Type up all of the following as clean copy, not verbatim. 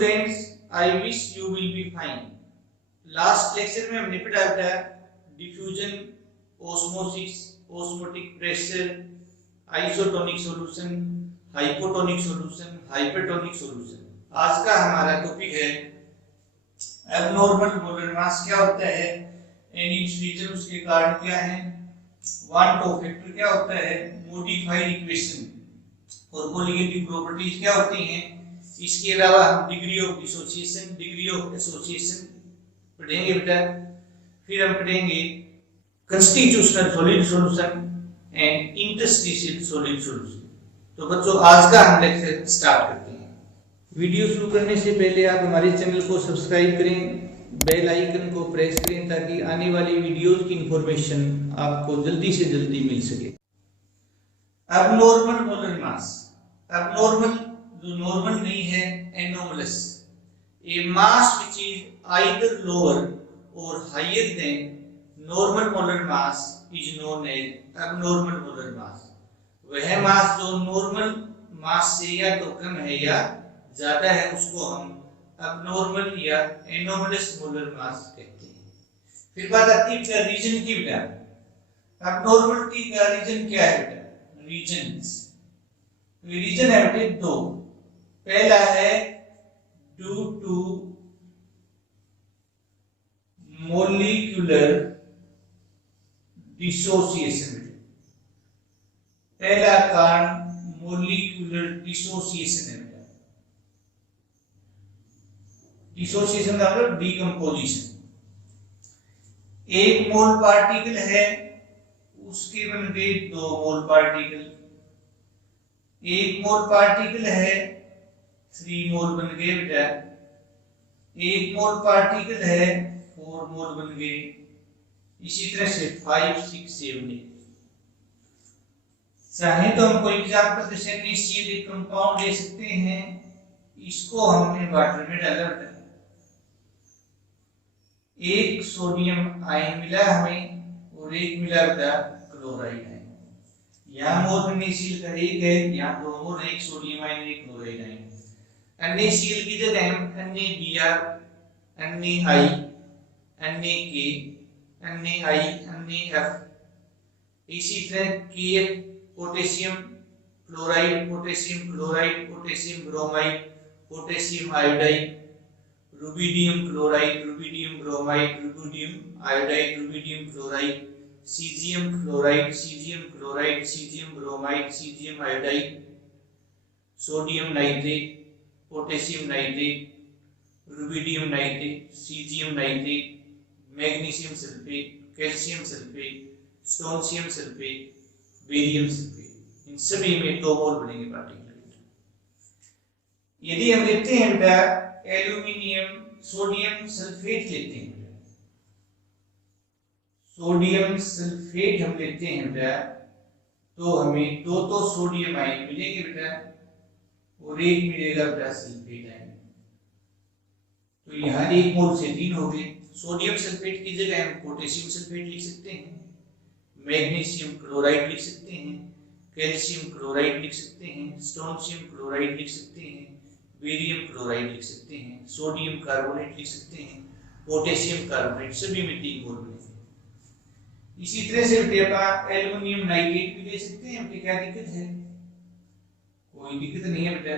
Students, I wish you will be fine. Last lecture में हमने पढ़ा था diffusion, osmosis, osmotic pressure, isotonic solution, hypotonic solution, hypertonic solution. आज का हमारा टॉपिक है एबनॉर्मल मोलर मास क्या होता है, रीजन उसके कारण क्या है, वन टॉप फैक्टर क्या होता है, मॉडिफाइड इक्वेशन और कोलिगेटिव प्रॉपर्टीज क्या होती हैं। इसके अलावा हम degree of dissociation, degree of association पढ़ेंगे बेटा। फिर हम पढ़ेंगे constitutional solid solution and interstitial solid solution. तो बच्चों आज का हम लेक्चर स्टार्ट करते हैं। वीडियो शुरू करने से पहले आप हमारे चैनल को सब्सक्राइब करें, बेल आइकन को प्रेस करें ताकि आने वाली वीडियोस की इंफॉर्मेशन आपको जल्दी से जल्दी मिल सके। एबनॉर्मल मोलर मास, एबनॉर्मल जो नॉर्मल नहीं है, anomalous, a mass which is either lower और higher than normal molar mass is known as abnormal molar mass. वह मास जो नॉर्मल मास से या तो कम है या ज्यादा है उसको हम एबनॉर्मल या एनोमलस मोलर मास कहते हैं। फिर बात आती है रीजन की बेटा। एबनॉर्मलिटी का रीजन क्या है बेटा? रीजंस, रीजन है बेटे दो। पहला है ड्यू टू मॉलिक्यूलर डिसोसिएशन। पहला कारण मॉलिक्यूलर डिसोसिएशन है। डिसोसिएशन का मतलब डिकम्पोजिशन। एक मोल पार्टिकल है उसके बन गए दो मोल पार्टिकल, एक मोल पार्टिकल है 3 मोल बन गए बेटा, एक मोल पार्टिकल है 4 मोल बन गए, इसी तरह से 5, 6, 7, 8। चाहे तो हम कोई एग्जांपल जैसे NaCl एक कंपाउंड ले सकते हैं, इसको हमने वाटर में डाला बेटा, एक सोडियम आयन मिला हमें और एक मिला बेटा क्लोराइड आयन। यहाँ मोल NaCl का एक है, यहाँ दो मोल, एक सोडियम आयन एक क्लोराइड आयन। NaCl की जगह हम NaBr, NaI, NaK, NaI, NaF, इसी तरह KF potassium chloride, potassium chloride, potassium bromide, potassium iodide, rubidium chloride, rubidium bromide, rubidium iodide, rubidium chloride, caesium chloride, caesium chloride, caesium bromide, caesium iodide, sodium nitrate, potassium nitrate, rubidium nitrate, caesium nitrate, magnesium sulphate, calcium sulphate, strontium sulphate, barium sulphate. इन सभी में 2 मोल बनेंगे particle. यदि हम लेते हैं बेटा aluminium sodium sulphate लेते हैं, सोडियम सल्फेट हम लेते हैं बेटा, तो हमें 2 तो सोडियम आयन मिलेंगे बेटा और एक मिलेगा बेटा सल्फेट आयन। तो यहाँ 1 मोल से 3 हो गए। सोडियम सल्फेट की जगह हम पोटेशियम सल्फेट लिख सकते हैं, मैग्नीशियम क्लोराइड लिख सकते हैं, कैल्शियम क्लोराइड लिख सकते हैं, स्टोनशियम क्लोराइड लिख सकते हैं, बेरियम क्लोराइड लिख सकते हैं, सोडियम कार्बोनेट लिख सकते हैं, पोटेशियम कार्बोनेट, सभी में 3 मोल बनेंगे। इसी तरह से बेटा एल्युमिनियम नाइट्रेट भी ले सकते हैं। बेटा क्या दिक्कत है? कोई दिक्कत नहीं है बेटा।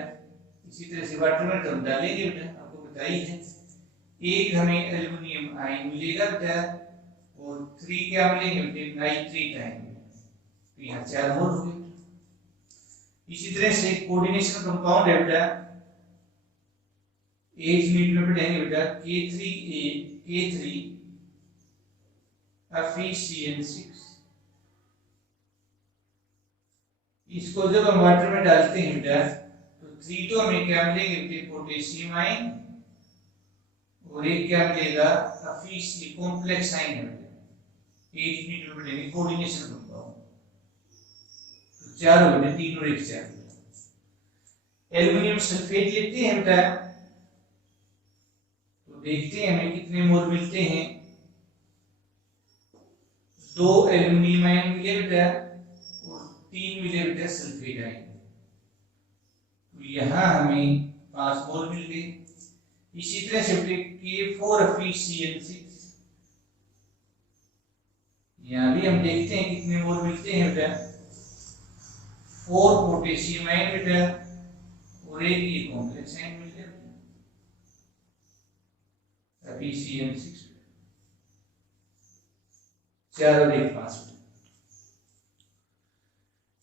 इसी तरह से वाटर में हम डालेंगे बेटा, आपको पता ही है। एक हमें एल्युमिनियम आयन मिलेगा बेटा और 3 क्या मिलेंगे बेटा? Nitrate ion. तो यहाँ 4 मोल हो गए। इसी तरह से कोऑर्डिनेशन कंपाउंड है बेटा, 8 यूनिट में पढ़ेंगे बेटा, K3A, K3 FeCN6। इसको जब हम वाटर में डालते हैं बेटा तो 3 तो हमें क्या मिलेंगे बेटा? पोटेशियम आयन और एक क्या मिलेगा? FeC कॉम्प्लेक्स आयन है बेटा। 8 यूनिट में पढ़ेंगे कोऑर्डिनेशन कंपाउंड। तो 4 हो गए, 3 और 1 4। एल्युमिनियम सल्फेट लेते हैं बेटा, देखते हैं हमें कितने मोल मिलते हैं। 2 एल्युमिनियम आयन मिले बेटा और 3 मिले बेटा सल्फेट आयन। तो यहाँ हमें 5 मोल मिल गए। इसी तरह शिफ्ट K4FeCl6, यहाँ भी हम देखते हैं कितने मोल मिलते हैं बेटा, 4 पोटेशियम आयन बेटा और एक ये कॉम्प्लेक्स आयन मिल गया FeCl6, 4 और 1 5।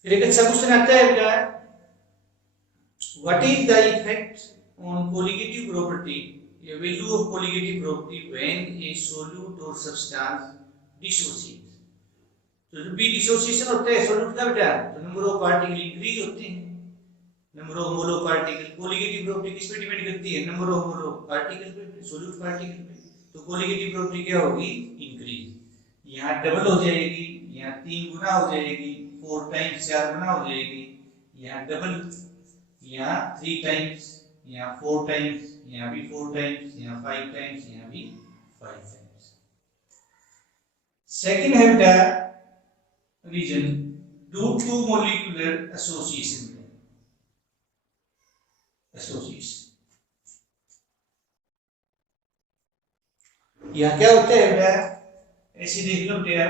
फिर एक अच्छा क्वेश्चन आता है बेटा, what is the effect on colligative property, a value of colligative property when a solute or substance dissociates। तो जब भी डिसोसिएशन होता है सोल्यूट का बेटा, तो नंबर ऑफ पार्टिकल इंक्रीज होते हैं, number of mole of particle. Colligative property किस पे डिपेंड करती है, number of mole of particle पे, सोल्यूट पार्टिकल पे। तो कोलिगेटिव प्रॉपर्टी क्या होगी, इंक्रीज। यहाँ डबल हो जाएगी, यहाँ 3 गुना हो जाएगी, 4 टाइम्स 4 गुना हो जाएगी, यहाँ डबल, यहाँ 3 टाइम्स, यहाँ 4 टाइम्स, यहाँ भी 4 टाइम्स, यहाँ 5 टाइम्स, यहाँ भी 5 टाइम्स। सेकंड है बेटा reason due to molecular association, यहाँ क्या होता है बेटा, ऐसे देख लो बेटा,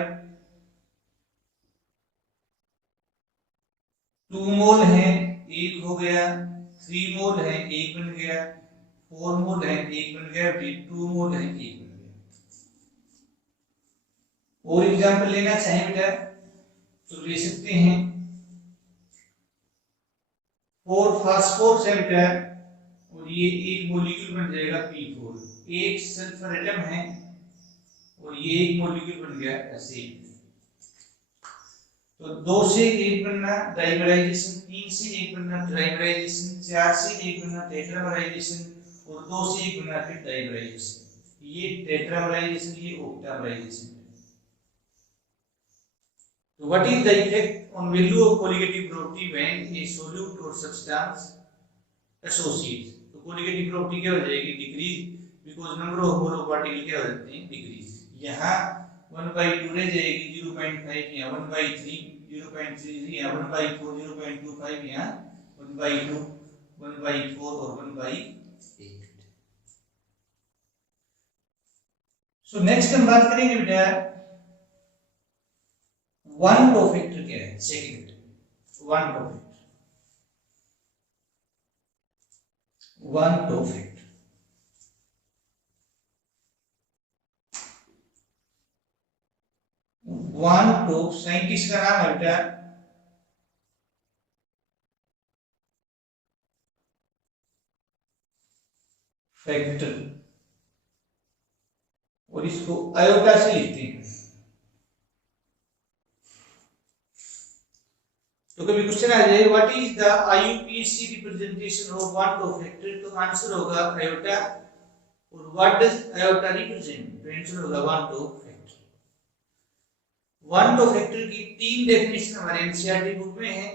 2 मोल है 1 हो गया, 3 मोल है 1 बन गया, 4 मोल है 1 बन गया, 2 मोल है 1 बन गया। और एग्जांपल लेना चाहें बेटा तो ले सकते हैं, 4 फास्फोरस है बेटा और ये एक मॉलिक्यूल बन जाएगा P4, एक सल्फर एटम है और ये एक मॉलिक्यूल बन गया एसिड। तो 2 से 1 बनना डाइमराइजेशन, 3 से 1 बनना ट्राइमराइजेशन, 4 से 1 बनना टेट्रामराइजेशन और 2 से 1 बनना फिर डाइमराइजेशन। ये टेट्रामराइजेशन, ये ऑक्टामराइजेशन। तो what is the effect on value of colligative property when A solute और सब्सटेंस एसोसिएट। तो कोलिगेटिव प्रॉपर्टी क्या हो जाएगी, decrease, because number of mole of particle क्या हो जाते हैं, डिक्रीज। यहाँ 1/2 रह जाएगी, 0.5, यहाँ 1/3, 0.33, यहाँ 1/4, 0.25, यहाँ 1/2, 1/4 और 1/8। सो नेक्स्ट हम बात करेंगे बेटा वन टो फैक्टर क्या है। Second, van't Hoff factor, van't Hoff factor. Van't Hoff scientist का नाम है बेटा फैक्टर और इसको आयोटा से लिखते हैं। तो कभी क्वेश्चन आ जाए what is the IUPAC representation of van't Hoff factor, तो आंसर होगा आयोटा। और व्हाट डज आयोटा रिप्रेजेंट, तो आंसर होगा van't Hoff factor. Van't Hoff factor की 3 डेफिनेशन हमारे एनसीईआरटी बुक में है,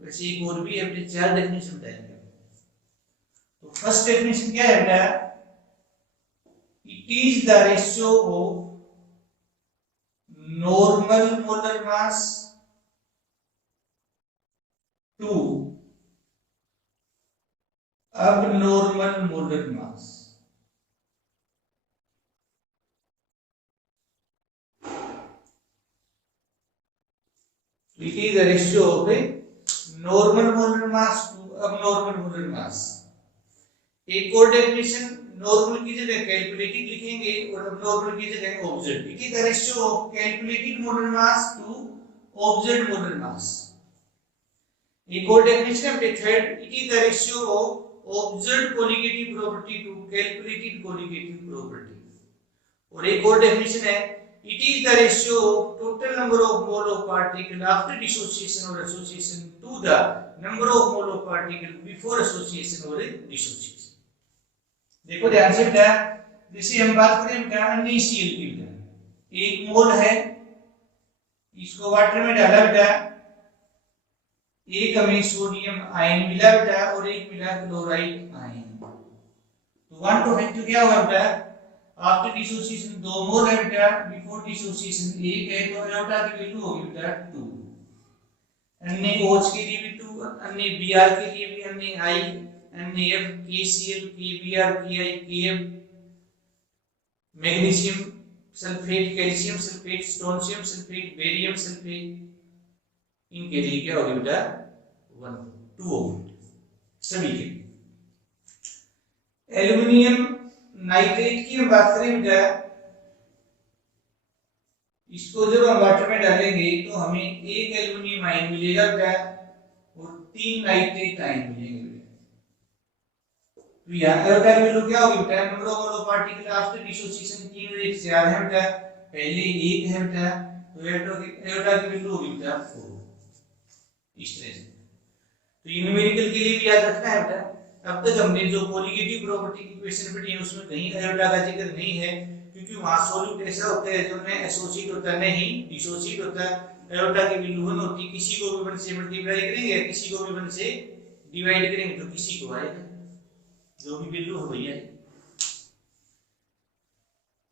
वैसे एक और भी है, अपने 4 डेफिनेशन बताएंगे। तो फर्स्ट डेफिनेशन क्या है बेटा, it is the ratio of normal molar mass to abnormal molar mass। It is the ratio of a normal molar mass to abnormal molar mass। एक और डेफिनेशन, नॉर्मल की जगह कैलकुलेटेड लिखेंगे और abnormal की जगह observed. It is the ratio of calculated molar mass to observed molar mass। एक और डेफिनेशन है third, it is the ratio of observed colligative property to calculated colligative property. और एक और डेफिनेशन है, it is the ratio of total number of mole of particle after dissociation और association to the number of mole of particle before association और dissociation. देखो ध्यान से बेटा, जैसे हम बात करें बेटा NaCl की बेटा, 1 मोल है, इसको वाटर में डाला बेटा, एक हमें सोडियम आयन मिला बेटा और एक मिला क्लोराइड आयन। तो वन टू फैक्टर क्या होगा बेटा, आफ्टर डिसोसिएशन 2 मोल है बेटा, बिफोर डिसोसिएशन 1 है, तो आयोटा की वैल्यू होगी बेटा 2। अन्य OH के लिए भी 2, अन्य Br के लिए भी, अन्य I, NaF, KCl, KBr, KI, KF, magnesium sulphate, calcium sulphate, strontium sulphate, barium sulphate, इनके लिए क्या होगी बेटा 1 2 सभी के। एल्युमिनियम नाइट्रेट की हम बात करें बेटा, इसको जब हम वाटर में डालेंगे तो हमें एक एल्युमिनियम आयन मिलेगा बेटा और 3 नाइट्रेट आयन मिलेंगे बेटा। तो यहाँ एरोटा की वैल्यू क्या होगी बेटा, number of molar particle after dissociation 3 और 1 से 4 है बेटा, पहले 1 है बेटा, तो एरोटा की वैल्यू होगी बेटा 4 इस तरह से। तो ये न्यूमेरिकल के लिए भी याद रखना है बेटा। अब तक हमने जो कोलिगेटिव प्रॉपर्टी की क्वेश्चन पढ़ी है उसमें कहीं एरोटा का जिक्र नहीं है, क्योंकि वहां सॉल्यूट ऐसा होता है जो में एसोसिएट होता है, नहीं डिसोसिएट होता है। एरोटा की वैल्यू 1 होती है, किसी को भी 1 से मल्टीप्लाई करेंगे, किसी को भी 1 से डिवाइड करेंगे तो किसी को आएगा, जो भी वैल्यू हो भैया।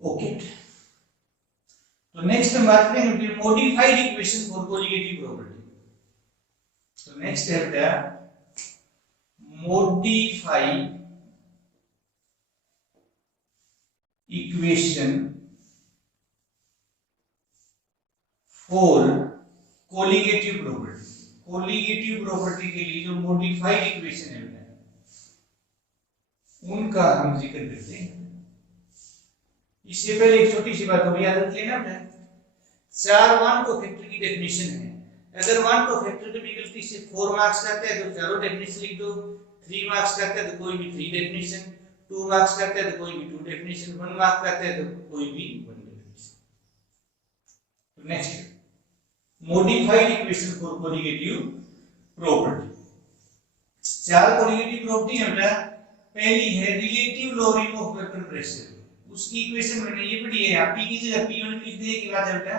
ओके, तो नेक्स्ट हम बात करेंगे modified equation for colligative property. तो नेक्स्ट है बेटा modified equation for colligative property. Colligative property के लिए जो मॉडिफाइड इक्वेशन है बेटा उनका हम जिक्र करते हैं। इससे पहले एक छोटी सी बात याद रख लेना बेटा, 4 1 को फैक्टर की डेफिनेशन है। अगर 1 को फैक्टर कभी गलती से 4 मार्क्स करते हैं तो चारों डेफिनेशन लिख दो, 3 मार्क्स करते हैं तो कोई भी 3 डेफिनेशन, 2 मार्क्स करते हैं तो कोई भी 2 डेफिनेशन, 1 मार्क करते हैं तो कोई भी 1 डेफिनेशन। तो next modified equation for colligative property. 4 colligative property है बेटा। पहली है relative lowering of vapour pressure, उसकी इक्वेशन मैंने ये पढ़ी है, आप पी की जगह P1 लिख दिए की बात है बेटा,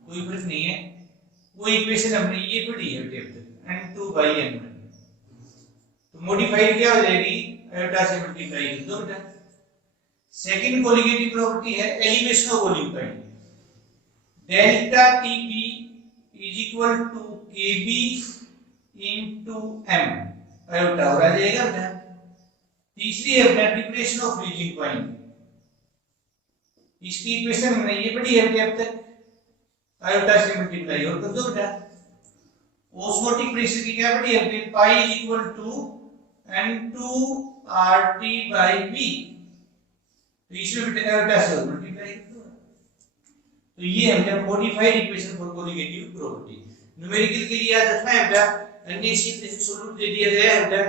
कोई फर्क नहीं है। वो इक्वेशन हमने ये पढ़ी है बेटा N2/N1। तो मॉडिफाइड क्या हो जाएगी, एटा से मल्टीप्लाई कर दो बेटा। सेकंड कोलिगेटिव प्रॉपर्टी है elevation of volume point, delta Tp is equal to Kb into m, एटा हो जाएगा बेटा। तीसरी है अपना डिप्रेशन ऑफ फ्रीजिंग पॉइंट, इसकी इक्वेशन हमने ये पढ़ी है अब तक, आयोटा से मल्टीप्लाई और कर दो बेटा। ऑस्मोटिक प्रेशर की क्या पढ़ी है हमने, pi is equal to N2RT/V, तो इसमें बेटा आयोटा से मल्टीप्लाई कर दो। तो ये हमने modified equation for colligative property. Numerical के लिए याद रखना है बेटा, NaCl सॉल्यूट दे दिया गया है बेटा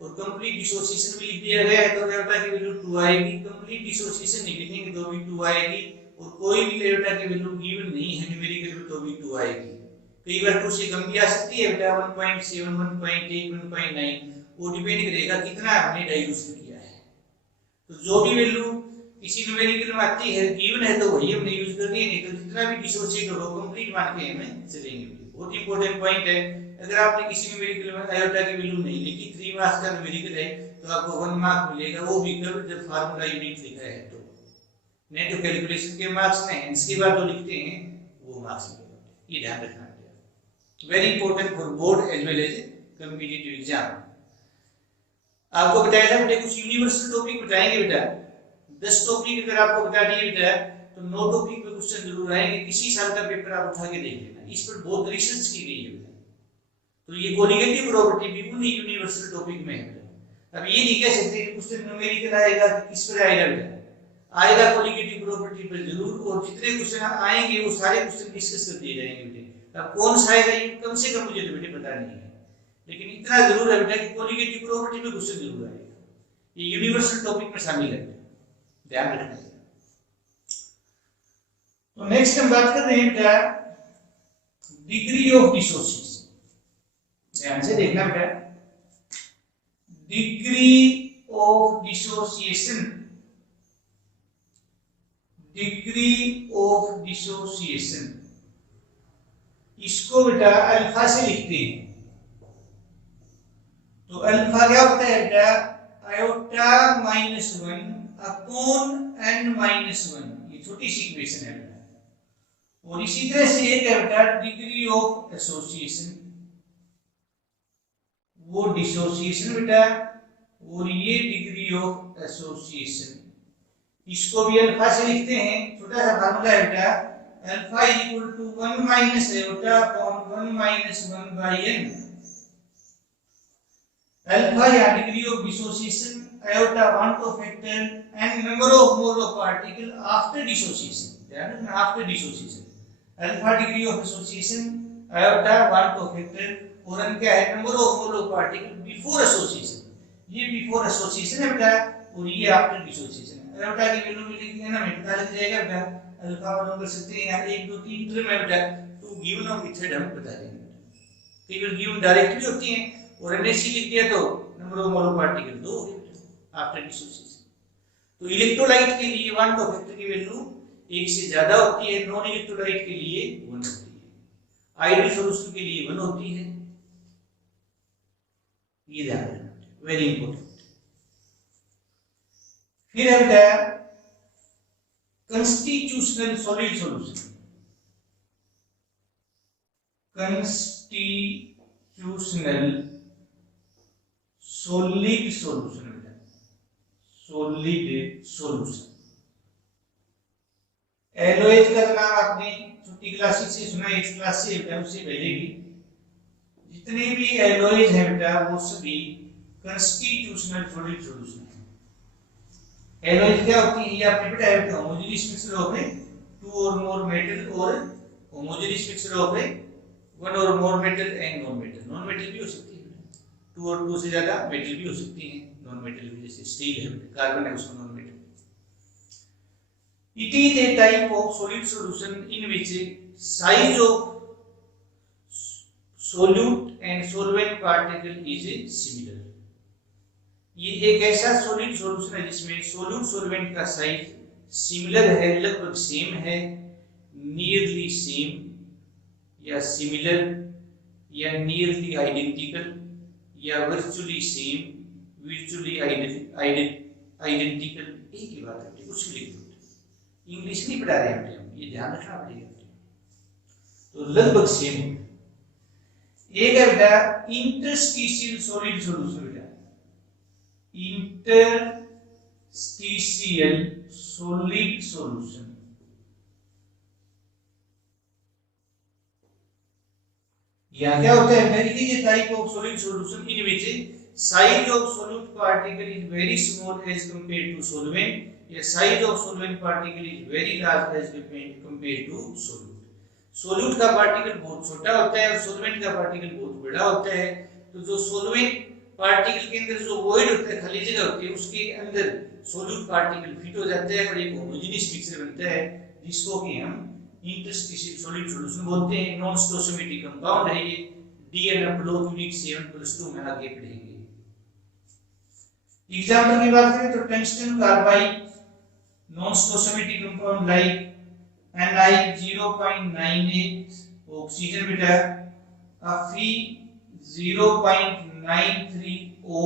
और कंप्लीट डिसोसिएशन भी लिख दिया गया है, तो एरोटा की वैल्यू 2 आएगी। कंप्लीट डिसोसिएशन नहीं लिखेंगे तो भी 2 आएगी, और कोई भी एरोटा की वैल्यू गिवन नहीं है न्यूमेरिकल में तो भी 2 आएगी। कई बार 2 से कम भी आ सकती है बेटा, 1.7 1.8 1.9, वो डिपेंड करेगा कितना हमने डाइल्यूट किया है। तो जो भी वैल्यू किसी न्यूमेरिकल में आती है गिवन है तो वही हमने यूज करनी है, नहीं तो जितना भी डिसोसिएट हो कंप्लीट मान के हमें चलेंगे। बहुत इंपॉर्टेंट पॉइंट है, अगर आपने किसी न्यूमेरिकल में आयोटा की वैल्यू नहीं लिखी, 3 मार्क्स का न्यूमेरिकल है तो आपको 1 मार्क मिलेगा, वो भी जब फार्मूला यूनिट लिखा है तो। नहीं तो कैलकुलेशन के मार्क्स में इसके बाद जो लिखते हैं वो मार्क्स मिलेगा, ये ध्यान रखना है। Very important for board as well as competitive exam. आपको बताया था बेटा कुछ यूनिवर्सल टॉपिक बताएंगे बेटा, 10 टॉपिक अगर आपको बता दिए बेटा तो 9 टॉपिक पे क्वेश्चन जरूर आएंगे। किसी साल का पेपर आप उठा के देख लेना, इस पर बहुत रिसर्च की गई है। तो ये कोलिगेटिव प्रॉपर्टी भी उन्हीं यूनिवर्सल टॉपिक में है। अब ये नहीं कह सकते कि क्वेश्चन न्यूमेरिकल आएगा किस पर आएगा बेटा, आएगा कोलिगेटिव प्रॉपर्टी पर जरूर, और जितने क्वेश्चन आएंगे वो सारे क्वेश्चन डिस्कस कर दिए जाएंगे बेटे। अब कौन सा आएगा ये कम से कम मुझे तो बेटे पता नहीं है, लेकिन इतना जरूर है बेटा कि कोलिगेटिव प्रॉपर्टी पे क्वेश्चन जरूर आएगा, ये यूनिवर्सल टॉपिक में शामिल है, ध्यान रखना है। तो नेक्स्ट हम बात कर रहे हैं बेटा डिग्री ऑफ डिसोसिएशन। ध्यान से देखना बेटा, degree of dissociation, degree of dissociation इसको बेटा अल्फा से लिखते हैं। तो अल्फा क्या होता है बेटा, आयोटा -1 अपॉन n-1, ये छोटी सी इक्वेशन है बेटा। और इसी तरह से एक है बेटा डिग्री ऑफ एसोसिएशन, वो डिसोसिएशन बेटा और ये डिग्री ऑफ एसोसिएशन। इसको भी अल्फा से लिखते हैं, छोटा सा फार्मूला है बेटा, alpha equal to 1 minus iota upon 1 minus 1 by n. Alpha या degree of dissociation, iota van't Hoff factor and number of mole of particle after dissociation. ध्यान रखना, after dissociation. Alpha degree of association, iota van't Hoff factor, और n क्या है, number of mole of particle before association. ये before association है बेटा, और ये आफ्टर डिसोसिएशन है। आयोटा की वैल्यू मिलेगी ना, पता लग जाएगा बेटा। अल्फा वालों कर सकते हैं यहां 1 2 3 टर्म है बेटा, तो गिवन ऑफ मेथड हम बता देंगे। कई बार गिवन डायरेक्ट भी होती है, और एनएसी लिख दिया तो number of mole of particle 2 हो गया आफ्टर डिसोसिएशन। तो इलेक्ट्रोलाइट के लिए वांट ऑफ फैक्टर की वैल्यू 1 से ज्यादा होती है, नॉन इलेक्ट्रोलाइट के लिए 1 होती है, आइडियल सॉल्यूशन के लिए 1 होती है। ये ध्यान रखना, वेरी इंपॉर्टेंट। फिर है बेटा constitutional solid solution. Constitutional solid solution बेटा, सॉलिड सॉल्यूशन। एलोएज का नाम आपने छोटी क्लासेस से सुना, 8th क्लास से बेटा, उससे पहले भी। जितने भी एलोएज है बेटा वो सभी कंस्टिट्यूशनल सॉलिड सॉल्यूशन है। एलोएज क्या होती है, ये आपने बेटा होमोजेनियस मिक्सचर ऑफ 2 और मोर मेटल, और होमोजेनियस मिक्सचर ऑफ 1 और more metal and non metal. Non metal भी हो सकती है, 2 और 2 से ज्यादा मेटल भी हो सकती है, नॉन मेटल भी, जैसे स्टील है, कार्बन है, उसमें non metal. It is a type of solid solution in which size of solute and solvent particle is similar. ये एक ऐसा solid solution है जिसमें solute solvent का साइज सिमिलर है, लगभग सेम है, नियरली सेम या सिमिलर या नियरली आइडेंटिकल या वर्चुअली सेम, वर्चुअली आइडेंटिकल, एक ही बात है, कुछ भी लिख दो। इंग्लिश नहीं पढ़ा रहे हैं हम, ये ध्यान रखना पड़ेगा। तो लगभग सेम है। एक है बेटा इंटरस्टिशियल सॉलिड सॉल्यूशन बेटा, इंटरस्टिशियल सॉलिड सॉल्यूशन। यहां क्या होता है, it is a type of solid solution in which size of solute particle is very small as compared to solvent, या size of solvent particle is very large as compared to solute. Solute का particle बहुत छोटा होता है और solvent का particle बहुत बड़ा होता है। तो जो सॉल्वेंट पार्टिकल के अंदर जो वॉइड होता है, खाली जगह होती है, उसके अंदर सॉल्यूट पार्टिकल फिट हो जाते हैं और एक होमोजेनियस मिक्सचर बनता है, जिसको कि हम इंटरस्टिशियल सॉलिड सॉल्यूशन बोलते हैं। नॉन स्टोइचोमेट्रिक कंपाउंड है ये, डीएनए ब्लॉक यूनिट 7+2 में आगे पढ़ेंगे। एग्जांपल की बात करें तो tungsten carbide, non stoichiometric compound like Ni0.98 oxygen बेटा, Fe0.93O,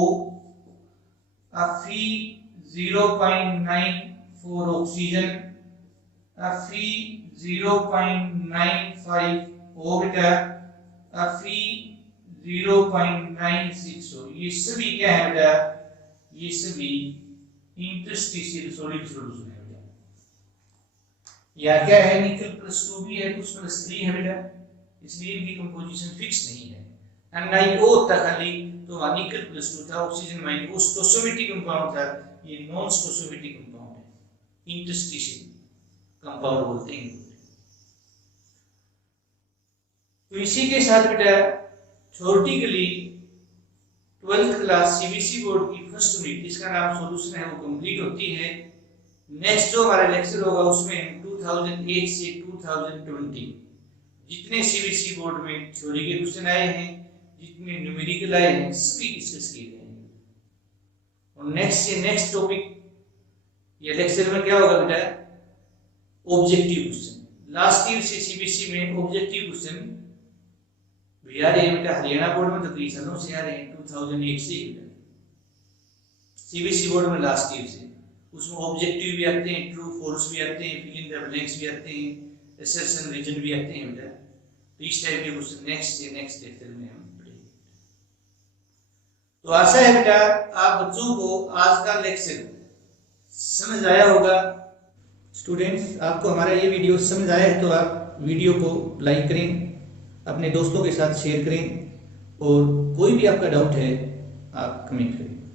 Fe0.94 ऑक्सीजन, Fe0.95O बेटा, Fe0.96O। ये सभी क्या है बेटा, ये सभी इंटरस्टिशियल सॉलिड सॉल्यूशन है बेटा। या क्या है, निकल +2 भी है, कुछ +3 है बेटा, इसलिए इनकी कंपोजिशन फिक्स नहीं है। NiO था खाली, तो निकल +2 था, ऑक्सीजन -O स्टोइचोमेट्रिक कंपाउंड था, ये नॉन स्टोइचोमेट्रिक कंपाउंड है, इंटरस्टिशियल कंपाउंड बोलते हैं। तो इसी के साथ बेटा theoretically 12th class CBSE board की फर्स्ट यूनिट, जिसका नाम सॉल्यूशन है, वो कंप्लीट होती है। नेक्स्ट जो हमारा लेक्चर होगा उसमें 2008 से 2020 जितने सीबीएसई बोर्ड में थ्योरी के क्वेश्चन आए हैं, जितने न्यूमेरिकल आए हैं, सभी डिस्कस किए जाएंगे। और नेक्स्ट टॉपिक ये लेक्चर में क्या होगा बेटा, ऑब्जेक्टिव क्वेश्चन। लास्ट ईयर से सीबीएसई में ऑब्जेक्टिव क्वेश्चन भी आ रहे हैं बेटा, हरियाणा बोर्ड में तो कई सालों से आ रहे हैं, 2008 से सीबीएसई बोर्ड में लास्ट ईयर से। उसमें ऑब्जेक्टिव भी आते हैं, ट्रू फॉल्स भी आते हैं, फिल इन द ब्लैंक्स भी आते हैं, असर्शन रीजन भी आते हैं बेटा। तो इस टाइप के क्वेश्चन नेक्स्ट लेक्चर में हम पढ़ेंगे। तो आशा है बेटा आप बच्चों को आज का लेक्चर समझ आया होगा। स्टूडेंट्स, आपको हमारा ये वीडियो समझ आया है तो आप वीडियो को लाइक करें, अपने दोस्तों के साथ शेयर करें और कोई भी आपका डाउट है आप कमेंट करें।